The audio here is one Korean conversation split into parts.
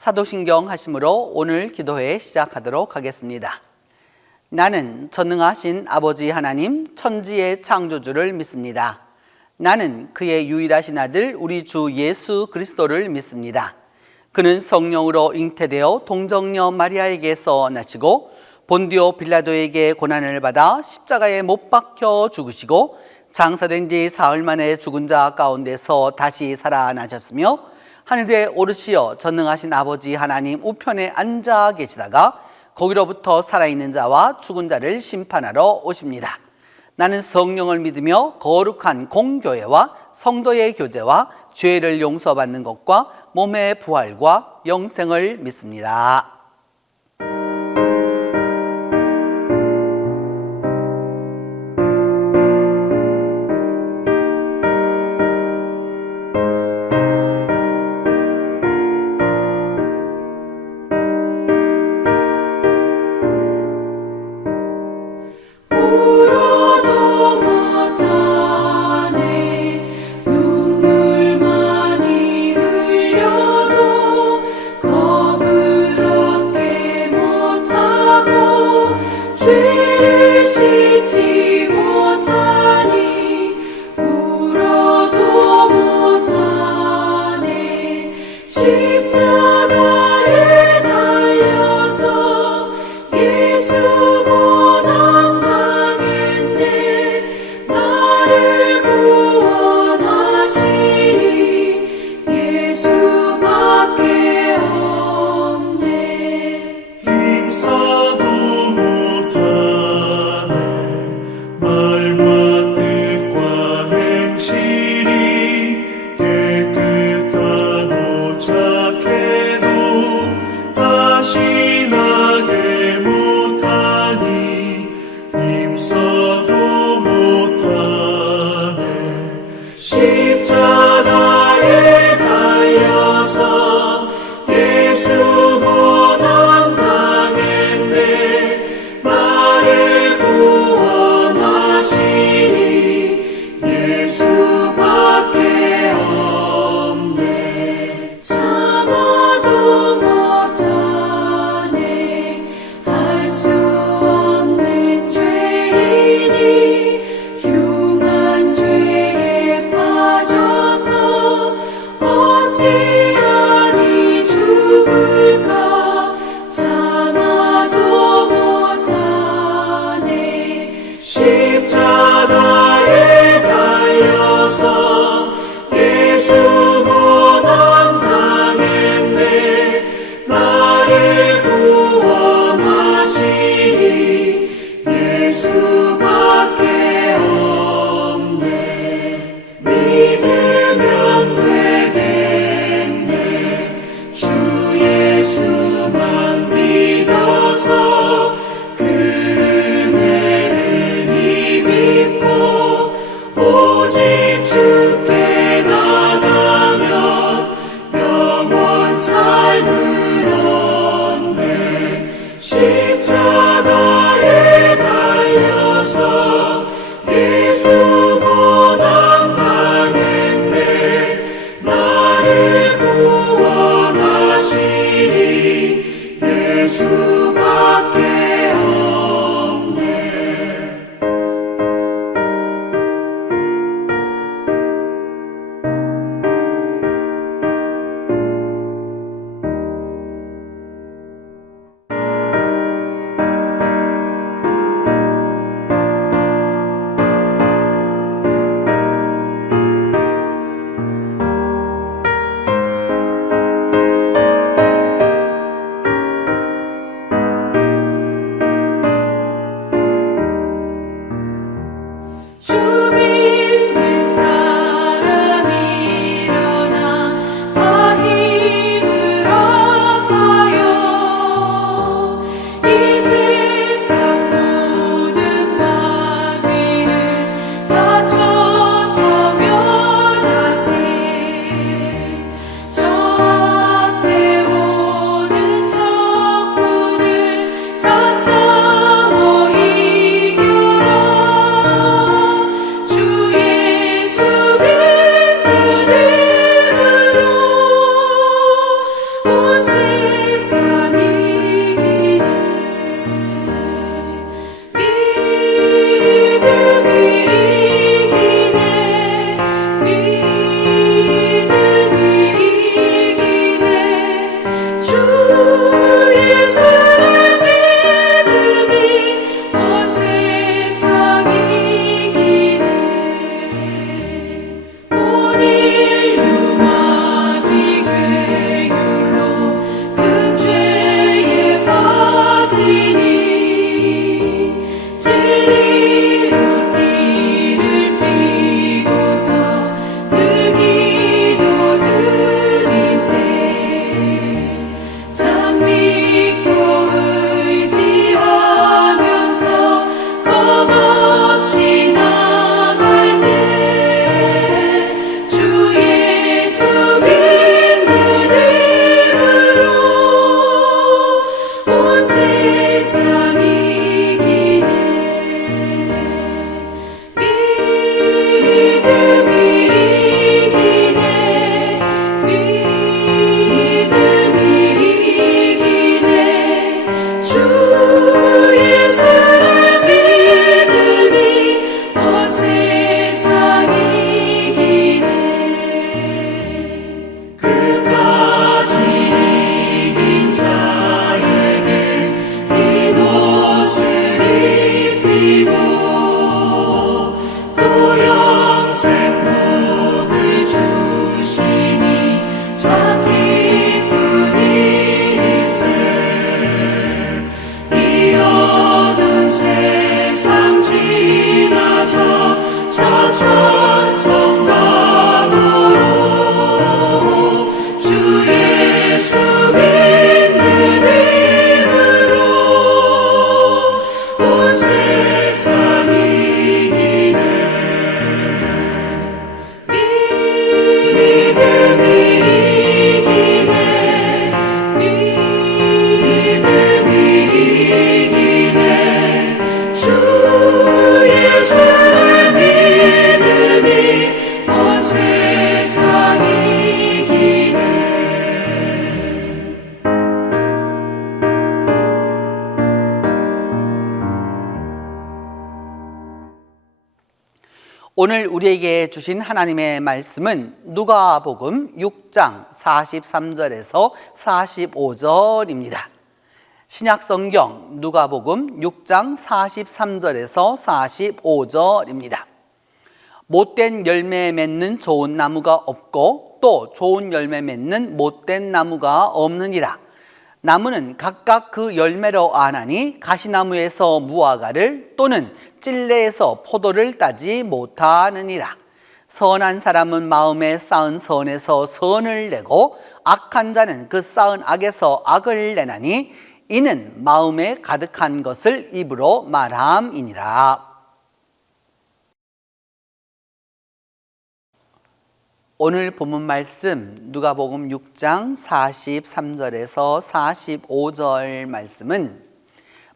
사도신경 하심으로 오늘 기도회 시작하도록 하겠습니다. 나는 전능하신 아버지 하나님 천지의 창조주를 믿습니다. 나는 그의 유일하신 아들 우리 주 예수 그리스도를 믿습니다. 그는 성령으로 잉태되어 동정녀 마리아에게서 나시고 본디오 빌라도에게 고난을 받아 십자가에 못 박혀 죽으시고 장사된 지 사흘 만에 죽은 자 가운데서 다시 살아나셨으며 하늘에 오르시어 전능하신 아버지 하나님 우편에 앉아 계시다가 거기로부터 살아있는 자와 죽은 자를 심판하러 오십니다. 나는 성령을 믿으며 거룩한 공교회와 성도의 교제와 죄를 용서받는 것과 몸의 부활과 영생을 믿습니다. 눈물 많이 흘려도 겁을 오늘 우리에게 주신 하나님의 말씀은 누가복음 6장 43절에서 45절입니다. 신약성경 누가복음 6장 43절에서 45절입니다. 못된 열매 맺는 좋은 나무가 없고 또 좋은 열매 맺는 못된 나무가 없느니라. 나무는 각각 그 열매로 아나니 가시나무에서 무화과를 또는 찔레에서 포도를 따지 못하느니라. 선한 사람은 마음에 쌓은 선에서 선을 내고 악한 자는 그 쌓은 악에서 악을 내나니 이는 마음에 가득한 것을 입으로 말함이니라. 오늘 본문 말씀 누가복음 6장 43절에서 45절 말씀은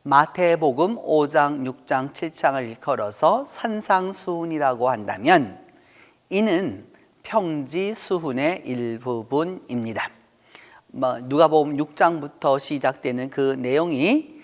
마태복음 5장, 6장, 7장을 일컬어서 산상수훈이라고 한다면 이는 평지수훈의 일부분입니다. 누가복음 6장부터 시작되는 그 내용이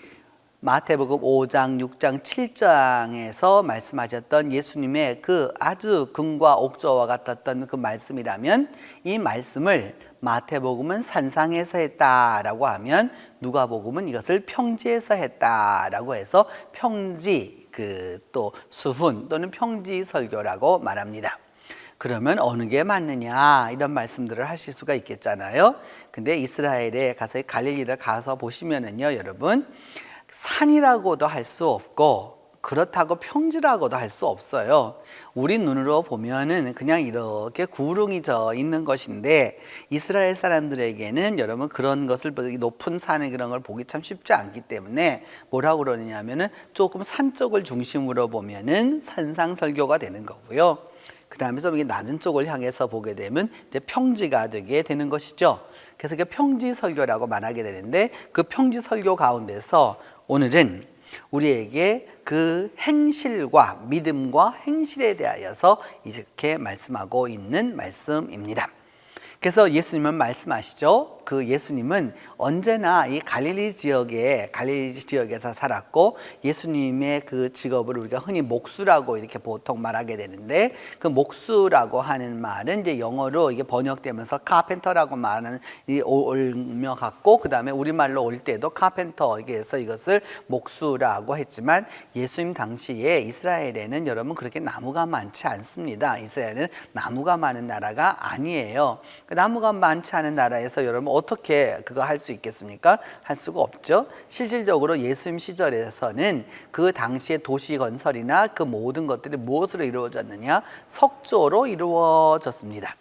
마태복음 5장, 6장, 7장에서 말씀하셨던 예수님의 그 아주 금과 옥조와 같았던 그 말씀이라면 이 말씀을 마태복음은 산상에서 했다라고 하면 누가복음은 이것을 평지에서 했다라고 해서 평지 또 수훈 또는 평지 설교라고 말합니다. 그러면 어느 게 맞느냐 이런 말씀들을 하실 수가 있겠잖아요. 근데 이스라엘에 가서 갈릴리를 가서 보시면은요, 여러분 산이라고도 할 수 없고 그렇다고 평지라고도 할 수 없어요. 우리 눈으로 보면은 그냥 이렇게 구름이 져 있는 것인데 이스라엘 사람들에게는 여러분 그런 것을 높은 산의 그런 걸 보기 참 쉽지 않기 때문에 뭐라고 그러느냐면은 조금 산 쪽을 중심으로 보면은 산상설교가 되는 거고요. 그 다음에 좀 낮은 쪽을 향해서 보게 되면 이제 평지가 되게 되는 것이죠. 그래서 그 평지 설교라고 말하게 되는데 그 평지 설교 가운데서 오늘은 우리에게 그 행실과 믿음과 행실에 대하여서 이렇게 말씀하고 있는 말씀입니다. 그래서 예수님은 말씀하시죠. 그 예수님은 언제나 이 갈릴리 지역에서 살았고 예수님의 그 직업을 우리가 흔히 목수라고 이렇게 보통 말하게 되는데 그 목수라고 하는 말은 이제 영어로 이게 번역되면서 카펜터라고 말하는 이 올며 같고 그 다음에 우리말로 올 때도 카펜터에게 해서 이것을 목수라고 했지만 예수님 당시에 이스라엘에는 여러분 그렇게 나무가 많지 않습니다. 이스라엘은 나무가 많은 나라가 아니에요. 나무가 많지 않은 나라에서 여러분 어떻게 그거 할 수 있겠습니까? 할 수가 없죠. 실질적으로 예수님 시절에서는 그 당시의 도시 건설이나 그 모든 것들이 무엇으로 이루어졌느냐? 석조로 이루어졌습니다.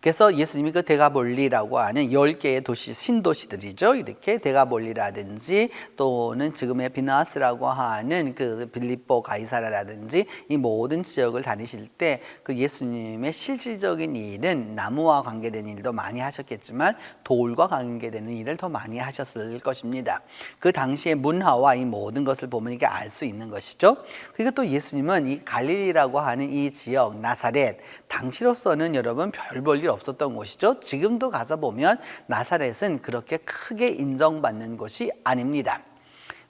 그래서 예수님이 그 데가볼리라고 하는 10개의 도시, 신도시들이죠. 이렇게 데가볼리라든지 또는 지금의 비나스라고 하는 그 빌립보 가이사라라든지 이 모든 지역을 다니실 때 그 예수님의 실질적인 일은 나무와 관계된 일도 많이 하셨겠지만 돌과 관계되는 일을 더 많이 하셨을 것입니다. 그 당시의 문화와 이 모든 것을 보면 이게 알 수 있는 것이죠. 그리고 또 예수님은 이 갈릴리라고 하는 이 지역 나사렛, 당시로서는 여러분 별 볼 일 없었던 곳이죠. 지금도 가서 보면 나사렛은 그렇게 크게 인정받는 곳이 아닙니다.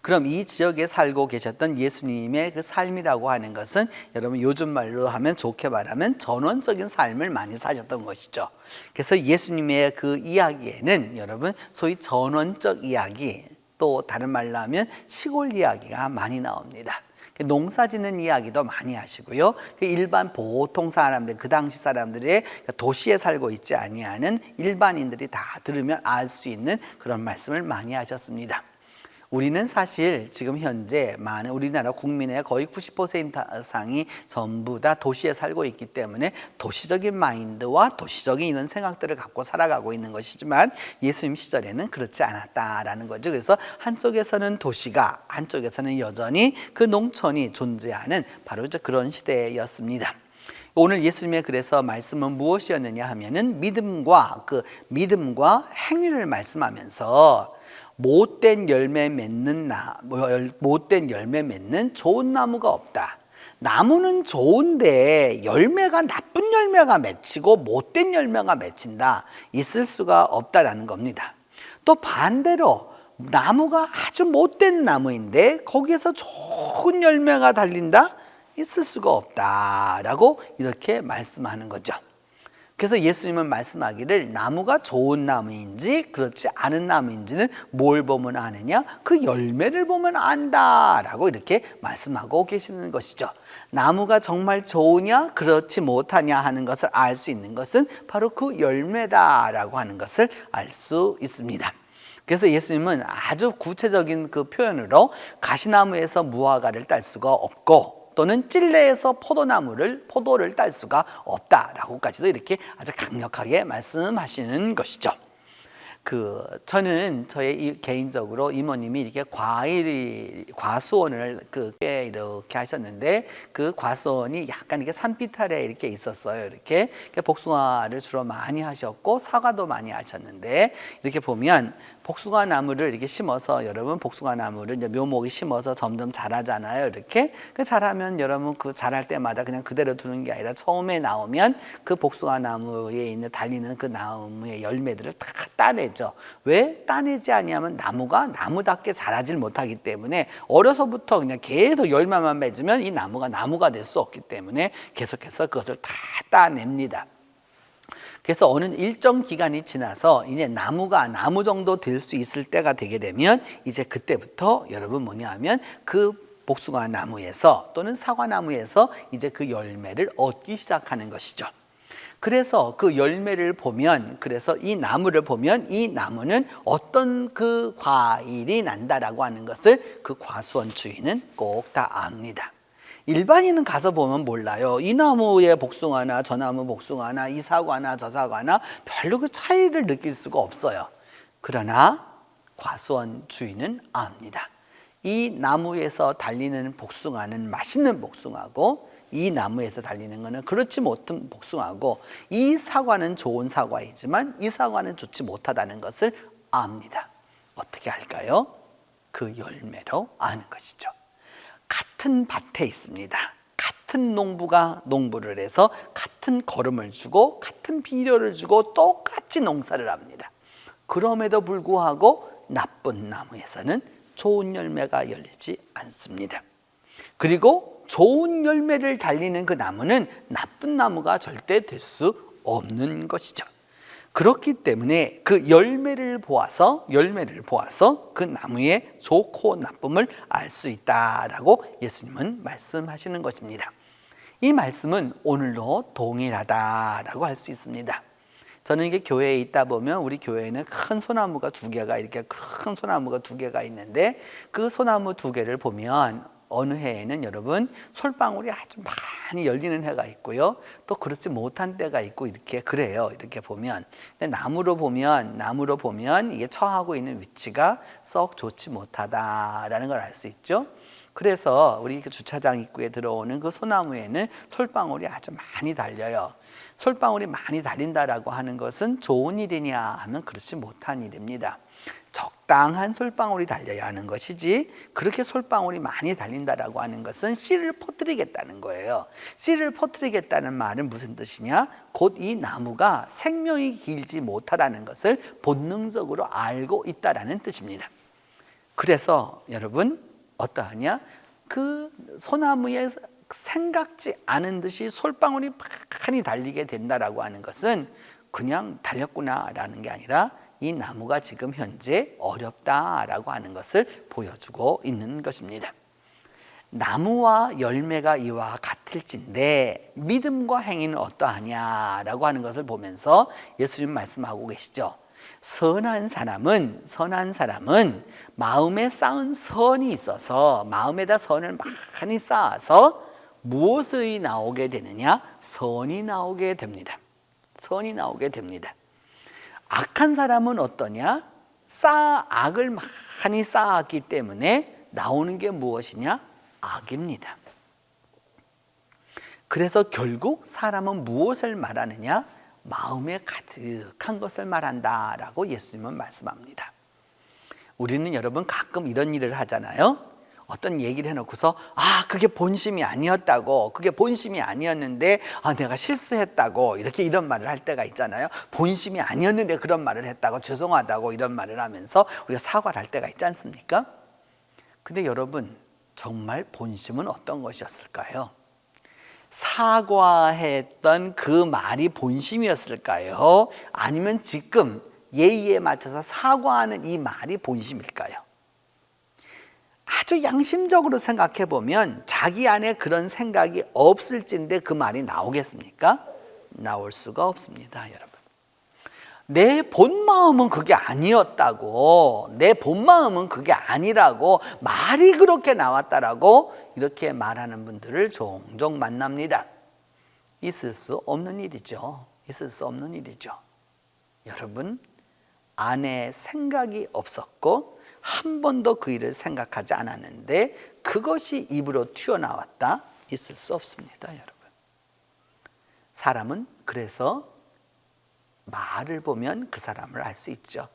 그럼 이 지역에 살고 계셨던 예수님의 그 삶이라고 하는 것은 여러분 요즘 말로 하면 좋게 말하면 전원적인 삶을 많이 사셨던 것이죠. 그래서 예수님의 그 이야기에는 여러분 소위 전원적 이야기, 또 다른 말로 하면 시골 이야기가 많이 나옵니다. 농사 짓는 이야기도 많이 하시고요. 일반 보통 사람들, 그 당시 사람들의 도시에 살고 있지 아니하는 일반인들이 다 들으면 알 수 있는 그런 말씀을 많이 하셨습니다. 우리는 사실 지금 현재 많은 우리나라 국민의 거의 90% 이상이 전부 다 도시에 살고 있기 때문에 도시적인 마인드와 도시적인 이런 생각들을 갖고 살아가고 있는 것이지만 예수님 시절에는 그렇지 않았다라는 거죠. 그래서 한쪽에서는 도시가, 한쪽에서는 여전히 그 농촌이 존재하는 바로 그런 시대였습니다. 오늘 예수님의 그래서 말씀은 무엇이었느냐 하면은 믿음과 행위를 말씀하면서 못된 열매 맺는 좋은 나무가 없다. 나무는 좋은데 열매가 나쁜 열매가 맺히고 못된 열매가 맺힌다. 있을 수가 없다라는 겁니다. 또 반대로 나무가 아주 못된 나무인데 거기에서 좋은 열매가 달린다? 있을 수가 없다라고 이렇게 말씀하는 거죠. 그래서 예수님은 말씀하기를 나무가 좋은 나무인지 그렇지 않은 나무인지는 뭘 보면 아느냐? 그 열매를 보면 안다라고 이렇게 말씀하고 계시는 것이죠. 나무가 정말 좋으냐 그렇지 못하냐 하는 것을 알 수 있는 것은 바로 그 열매다라고 하는 것을 알 수 있습니다. 그래서 예수님은 아주 구체적인 그 표현으로 가시나무에서 무화과를 딸 수가 없고 또는 찔레에서 포도를 딸 수가 없다라고까지도 이렇게 아주 강력하게 말씀하시는 것이죠. 저는 저의 개인적으로 이모님이 이렇게 과수원을 이렇게 하셨는데 그 과수원이 약간 이렇게 산빛 아래 이렇게 있었어요. 이렇게 복숭아를 주로 많이 하셨고 사과도 많이 하셨는데 이렇게 보면 복숭아 나무를 이렇게 심어서 여러분 복숭아 나무를 이제 묘목이 심어서 점점 자라잖아요. 이렇게 자라면 여러분 그 자랄 때마다 그냥 그대로 두는 게 아니라 처음에 나오면 그 복숭아 나무에 있는 달리는 그 나무의 열매들을 다 따내죠. 왜 따내지 아니하면 나무가 나무답게 자라질 못하기 때문에 어려서부터 그냥 계속 열매만 맺으면 이 나무가 될 수 없기 때문에 계속해서 그것을 다 따냅니다. 그래서 어느 일정 기간이 지나서 이제 나무가 나무 정도 될 수 있을 때가 되게 되면 이제 그때부터 여러분 뭐냐면 그 복숭아 나무에서 또는 사과 나무에서 이제 그 열매를 얻기 시작하는 것이죠. 그래서 그 열매를 보면 그래서 이 나무를 보면 이 나무는 어떤 그 과일이 난다라고 하는 것을 그 과수원 주인은 꼭 다 압니다. 일반인은 가서 보면 몰라요. 이 나무의 복숭아나 저 나무 복숭아나 이 사과나 저 사과나 별로 그 차이를 느낄 수가 없어요. 그러나 과수원 주인은 압니다. 이 나무에서 달리는 복숭아는 맛있는 복숭아고 이 나무에서 달리는 것은 그렇지 못한 복숭아고 이 사과는 좋은 사과이지만 이 사과는 좋지 못하다는 것을 압니다. 어떻게 할까요? 그 열매로 아는 것이죠. 같은 밭에 있습니다. 같은 농부가 농부를 해서 같은 거름을 주고 같은 비료를 주고 똑같이 농사를 합니다. 그럼에도 불구하고 나쁜 나무에서는 좋은 열매가 열리지 않습니다. 그리고 좋은 열매를 달리는 그 나무는 나쁜 나무가 절대 될 수 없는 것이죠. 그렇기 때문에 그 열매를 보아서 그 나무의 좋고 나쁨을 알 수 있다라고 예수님은 말씀하시는 것입니다. 이 말씀은 오늘도 동일하다라고 할 수 있습니다. 저는 이게 교회에 있다 보면 우리 교회에는 큰 소나무가 두 개가 이렇게 큰 소나무가 두 개가 있는데 그 소나무 두 개를 보면 어느 해에는 여러분 솔방울이 아주 많이 열리는 해가 있고요. 또 그렇지 못한 때가 있고 이렇게 그래요. 이렇게 보면. 근데 나무로 보면 이게 처하고 있는 위치가 썩 좋지 못하다라는 걸 알 수 있죠. 그래서 우리 그 주차장 입구에 들어오는 그 소나무에는 솔방울이 아주 많이 달려요. 솔방울이 많이 달린다라고 하는 것은 좋은 일이냐 하면 그렇지 못한 일입니다. 적당한 솔방울이 달려야 하는 것이지 그렇게 솔방울이 많이 달린다라고 하는 것은 씨를 퍼뜨리겠다는 거예요. 씨를 퍼뜨리겠다는 말은 무슨 뜻이냐? 곧 이 나무가 생명이 길지 못하다는 것을 본능적으로 알고 있다라는 뜻입니다. 그래서 여러분 어떠하냐? 그 소나무에 생각지 않은 듯이 솔방울이 많이 달리게 된다라고 하는 것은 그냥 달렸구나라는 게 아니라 이 나무가 지금 현재 어렵다라고 하는 것을 보여주고 있는 것입니다. 나무와 열매가 이와 같을진데 믿음과 행위는 어떠하냐라고 하는 것을 보면서 예수님 말씀하고 계시죠. 선한 사람은 마음에 쌓은 선이 있어서 마음에다 선을 많이 쌓아서 무엇이 나오게 되느냐? 선이 나오게 됩니다. 선이 나오게 됩니다. 악한 사람은 어떠냐? 악을 많이 쌓았기 때문에 나오는 게 무엇이냐? 악입니다. 그래서 결국 사람은 무엇을 말하느냐? 마음에 가득한 것을 말한다라고 예수님은 말씀합니다. 우리는 여러분 가끔 이런 일을 하잖아요. 어떤 얘기를 해놓고서 그게 본심이 아니었다고, 그게 본심이 아니었는데 내가 실수했다고 이렇게 이런 말을 할 때가 있잖아요. 본심이 아니었는데 그런 말을 했다고, 죄송하다고 이런 말을 하면서 우리가 사과를 할 때가 있지 않습니까? 근데 여러분 정말 본심은 어떤 것이었을까요? 사과했던 그 말이 본심이었을까요? 아니면 지금 예의에 맞춰서 사과하는 이 말이 본심일까요? 아주 양심적으로 생각해 보면 자기 안에 그런 생각이 없을진데 그 말이 나오겠습니까? 나올 수가 없습니다, 여러분. 내 본마음은 그게 아니었다고, 내 본마음은 그게 아니라고, 말이 그렇게 나왔다라고 이렇게 말하는 분들을 종종 만납니다. 있을 수 없는 일이죠. 있을 수 없는 일이죠. 여러분, 안에 생각이 없었고 한 번도 그 일을 생각하지 않았는데 그것이 입으로 튀어나왔다? 있을 수 없습니다, 여러분. 사람은 그래서 말을 보면 그 사람을 알 수 있죠.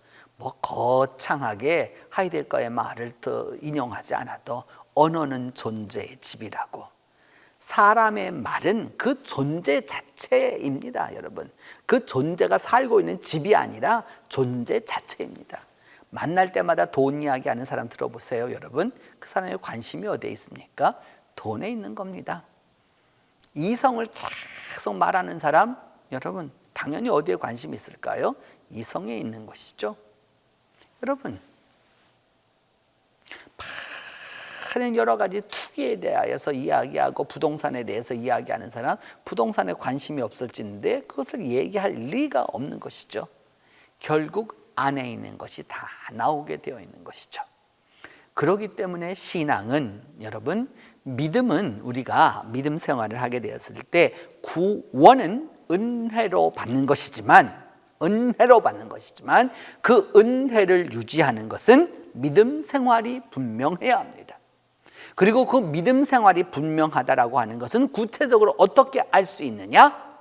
거창하게 하이데거의 말을 더 인용하지 않아도 언어는 존재의 집이라고. 사람의 말은 그 존재 자체입니다, 여러분. 그 존재가 살고 있는 집이 아니라 존재 자체입니다. 만날 때마다 돈 이야기하는 사람 들어보세요, 여러분. 그 사람의 관심이 어디에 있습니까? 돈에 있는 겁니다. 이성을 계속 말하는 사람, 여러분 당연히 어디에 관심이 있을까요? 이성에 있는 것이죠. 여러분, 많은 여러 가지 투기에 대하여서 이야기하고 부동산에 대해서 이야기하는 사람, 부동산에 관심이 없을진데 그것을 얘기할 리가 없는 것이죠. 결국 안에 있는 것이 다 나오게 되어 있는 것이죠. 그렇기 때문에 신앙은, 여러분, 믿음은 우리가 믿음 생활을 하게 되었을 때 구원은 은혜로 받는 것이지만 그 은혜를 유지하는 것은 믿음 생활이 분명해야 합니다. 그리고 그 믿음 생활이 분명하다라고 하는 것은 구체적으로 어떻게 알 수 있느냐?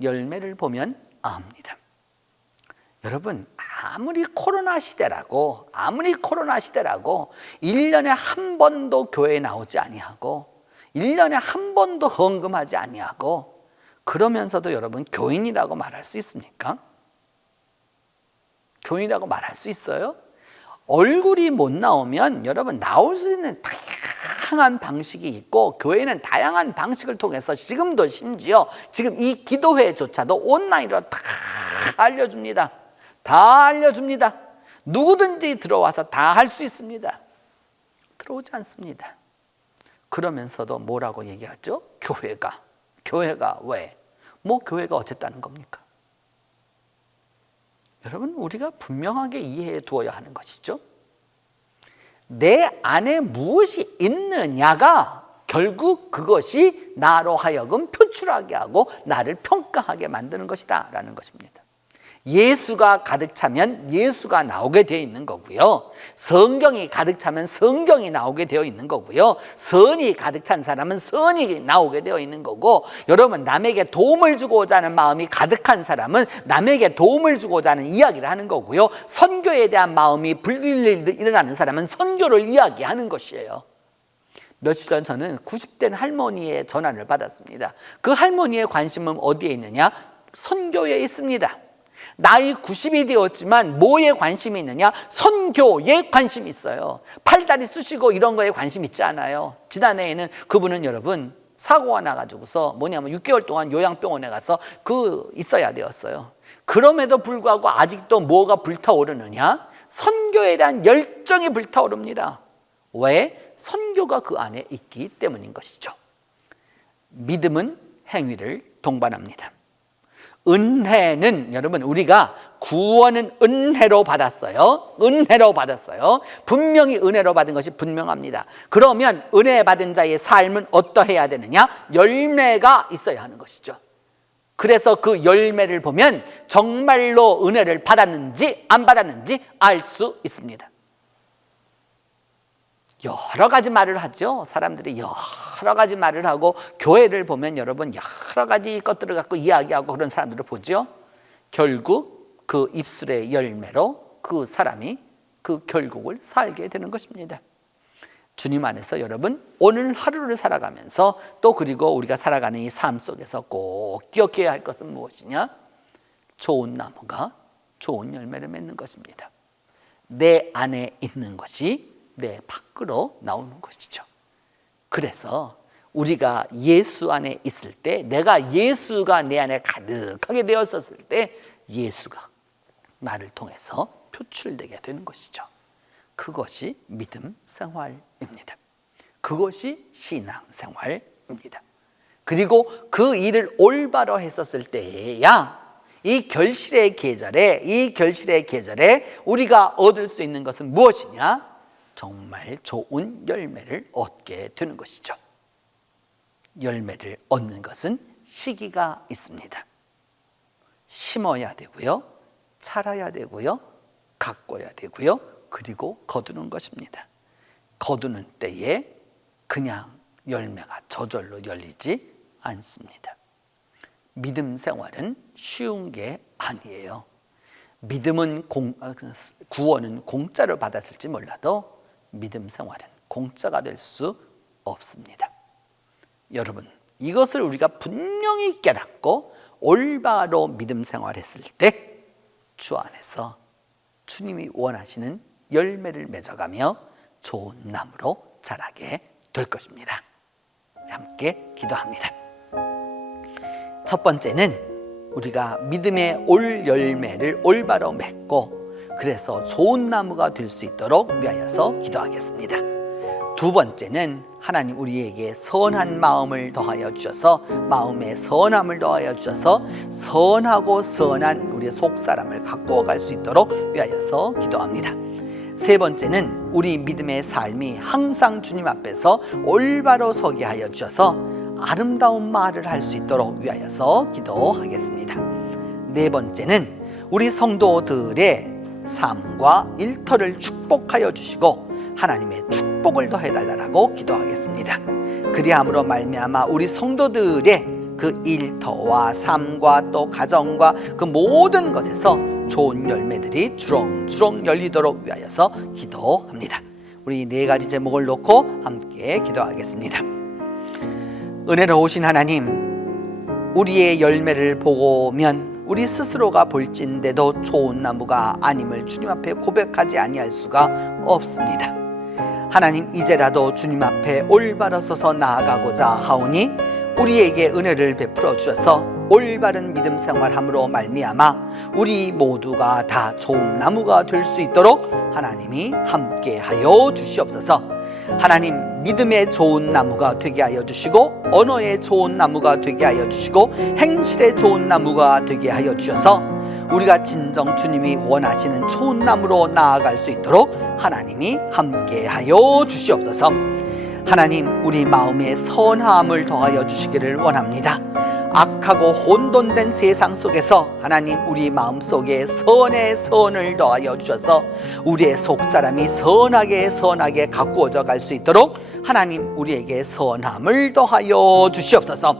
열매를 보면 압니다. 여러분, 아무리 코로나 시대라고 1년에 한 번도 교회에 나오지 아니하고 1년에 한 번도 헌금하지 아니하고 그러면서도 여러분 교인이라고 말할 수 있습니까? 교인이라고 말할 수 있어요? 얼굴이 못 나오면 여러분 나올 수 있는 다양한 방식이 있고 교회는 다양한 방식을 통해서 지금도 심지어 지금 이 기도회조차도 온라인으로 다 알려줍니다. 다 알려줍니다. 누구든지 들어와서 다 할 수 있습니다. 들어오지 않습니다. 그러면서도 뭐라고 얘기하죠? 교회가 왜? 교회가 어쨌다는 겁니까? 여러분, 우리가 분명하게 이해해 두어야 하는 것이죠. 내 안에 무엇이 있느냐가 결국 그것이 나로 하여금 표출하게 하고 나를 평가하게 만드는 것이다 라는 것입니다. 예수가 가득 차면 예수가 나오게 되어 있는 거고요. 성경이 가득 차면 성경이 나오게 되어 있는 거고요. 선이 가득 찬 사람은 선이 나오게 되어 있는 거고, 여러분, 남에게 도움을 주고자 하는 마음이 가득한 사람은 남에게 도움을 주고자 하는 이야기를 하는 거고요. 선교에 대한 마음이 불길이 일어나는 사람은 선교를 이야기하는 것이에요. 며칠 전 저는 90대 할머니의 전화를 받았습니다. 그 할머니의 관심은 어디에 있느냐? 선교에 있습니다. 나이 90이 되었지만 뭐에 관심이 있느냐? 선교에 관심이 있어요. 팔다리 쑤시고 이런 거에 관심 있지 않아요. 지난해에는 그분은 여러분 사고가 나가지고서 6개월 동안 요양병원에 가서 있어야 되었어요. 그럼에도 불구하고 아직도 뭐가 불타오르느냐? 선교에 대한 열정이 불타오릅니다. 왜? 선교가 그 안에 있기 때문인 것이죠. 믿음은 행위를 동반합니다. 은혜는 여러분, 우리가 구원은 은혜로 받았어요. 은혜로 받았어요. 분명히 은혜로 받은 것이 분명합니다. 그러면 은혜 받은 자의 삶은 어떠해야 되느냐? 열매가 있어야 하는 것이죠. 그래서 그 열매를 보면 정말로 은혜를 받았는지 안 받았는지 알 수 있습니다. 여러 가지 말을 하죠. 사람들이 여러 가지 말을 하고, 교회를 보면 여러분 여러 가지 것들을 갖고 이야기하고 그런 사람들을 보죠. 결국 그 입술의 열매로 그 사람이 그 결국을 살게 되는 것입니다. 주님 안에서 여러분 오늘 하루를 살아가면서 또 그리고 우리가 살아가는 이 삶 속에서 꼭 기억해야 할 것은 무엇이냐? 좋은 나무가 좋은 열매를 맺는 것입니다. 내 안에 있는 것이 내 밖으로 나오는 것이죠. 그래서 우리가 예수 안에 있을 때, 내가 예수가 내 안에 가득하게 되었었을 때 예수가 나를 통해서 표출되게 되는 것이죠. 그것이 믿음 생활입니다. 그것이 신앙 생활입니다. 그리고 그 일을 올바로 했었을 때야 이 결실의 계절에 우리가 얻을 수 있는 것은 무엇이냐? 정말 좋은 열매를 얻게 되는 것이죠. 열매를 얻는 것은 시기가 있습니다. 심어야 되고요, 자라야 되고요, 가꿔야 되고요, 그리고 거두는 것입니다. 거두는 때에 그냥 열매가 저절로 열리지 않습니다. 믿음 생활은 쉬운 게 아니에요. 믿음은 구원은 공짜로 받았을지 몰라도 믿음 생활은 공짜가 될 수 없습니다. 여러분, 이것을 우리가 분명히 깨닫고 올바로 믿음 생활했을 때 주 안에서 주님이 원하시는 열매를 맺어가며 좋은 나무로 자라게 될 것입니다. 함께 기도합니다. 첫 번째는 우리가 믿음의 올 열매를 올바로 맺고 그래서 좋은 나무가 될 수 있도록 위하여서 기도하겠습니다. 두 번째는 하나님 우리에게 선한 마음을 더하여 주셔서, 마음에 선함을 더하여 주셔서 선하고 선한 우리의 속사람을 가꾸어 갈 수 있도록 위하여서 기도합니다. 세 번째는 우리 믿음의 삶이 항상 주님 앞에서 올바로 서게 하여 주셔서 아름다운 말을 할 수 있도록 위하여서 기도하겠습니다. 네 번째는 우리 성도들의 삶과 일터를 축복하여 주시고 하나님의 축복을 더해달라고 기도하겠습니다. 그리함으로 말미암아 우리 성도들의 그 일터와 삶과 또 가정과 그 모든 것에서 좋은 열매들이 주렁주렁 열리도록 위하여서 기도합니다. 우리 네 가지 제목을 놓고 함께 기도하겠습니다. 은혜로우신 하나님, 우리의 열매를 보면 우리 스스로가 볼진대도 좋은 나무가 아님을 주님 앞에 고백하지 아니할 수가 없습니다. 하나님, 이제라도 주님 앞에 올바로 서서 나아가고자 하오니 우리에게 은혜를 베풀어 주셔서 올바른 믿음 생활함으로 말미암아 우리 모두가 다 좋은 나무가 될 수 있도록 하나님이 함께하여 주시옵소서. 하나님, 믿음의 좋은 나무가 되게 하여 주시고 언어의 좋은 나무가 되게 하여 주시고 행실의 좋은 나무가 되게 하여 주셔서 우리가 진정 주님이 원하시는 좋은 나무로 나아갈 수 있도록 하나님이 함께하여 주시옵소서. 하나님, 우리 마음에 선함을 더하여 주시기를 원합니다. 악하고 혼돈된 세상 속에서 하나님, 우리 마음속에 선의 선을 더하여 주셔서 우리의 속사람이 선하게 가꾸어져 갈 수 있도록 하나님, 우리에게 선함을 더하여 주시옵소서.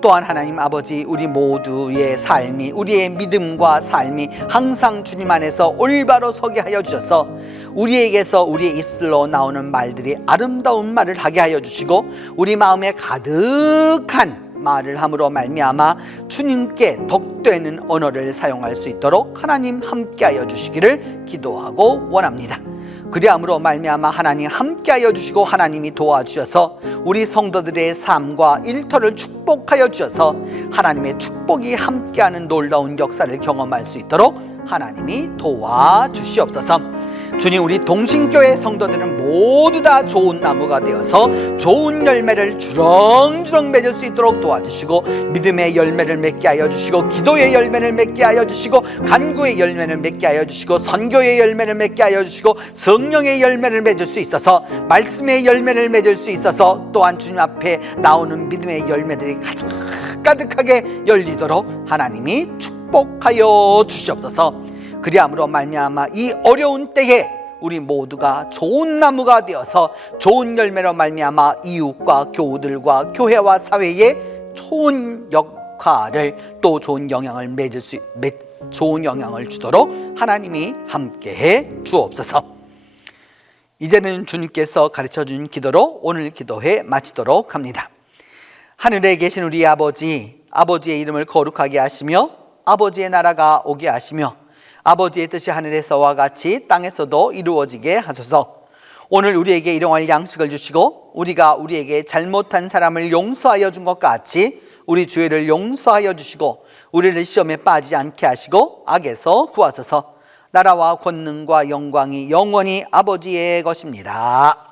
또한 하나님 아버지, 우리 모두의 삶이, 우리의 믿음과 삶이 항상 주님 안에서 올바로 서게 하여 주셔서 우리에게서, 우리의 입술로 나오는 말들이 아름다운 말을 하게 하여 주시고 우리 마음에 가득한 말을 함으로 말미암아 주님께 덕되는 언어를 사용할 수 있도록 하나님 함께하여 주시기를 기도하고 원합니다. 그리함으로 말미암아 하나님 함께하여 주시고 하나님이 도와주셔서 우리 성도들의 삶과 일터를 축복하여 주셔서 하나님의 축복이 함께하는 놀라운 역사를 경험할 수 있도록 하나님이 도와주시옵소서. 주님, 우리 동신교회 성도들은 모두 다 좋은 나무가 되어서 좋은 열매를 주렁주렁 맺을 수 있도록 도와주시고 믿음의 열매를 맺게 하여 주시고 기도의 열매를 맺게 하여 주시고 간구의 열매를 맺게 하여 주시고 선교의 열매를 맺게 하여 주시고 성령의 열매를 맺을 수 있어서 말씀의 열매를 맺을 수 있어서 또한 주님 앞에 나오는 믿음의 열매들이 가득하게 열리도록 하나님이 축복하여 주시옵소서. 그리함으로 말미암아 이 어려운 때에 우리 모두가 좋은 나무가 되어서 좋은 열매로 말미암아 이웃과 교우들과 교회와 사회에 좋은 역할을 또 좋은 영향을 좋은 영향을 주도록 하나님이 함께해 주옵소서. 이제는 주님께서 가르쳐준 기도로 오늘 기도회 마치도록 합니다. 하늘에 계신 우리 아버지, 아버지의 이름을 거룩하게 하시며 아버지의 나라가 오게 하시며 아버지의 뜻이 하늘에서와 같이 땅에서도 이루어지게 하소서. 오늘 우리에게 일용할 양식을 주시고 우리가 우리에게 잘못한 사람을 용서하여 준 것 같이 우리 죄를 용서하여 주시고 우리를 시험에 빠지지 않게 하시고 악에서 구하소서. 나라와 권능과 영광이 영원히 아버지의 것입니다.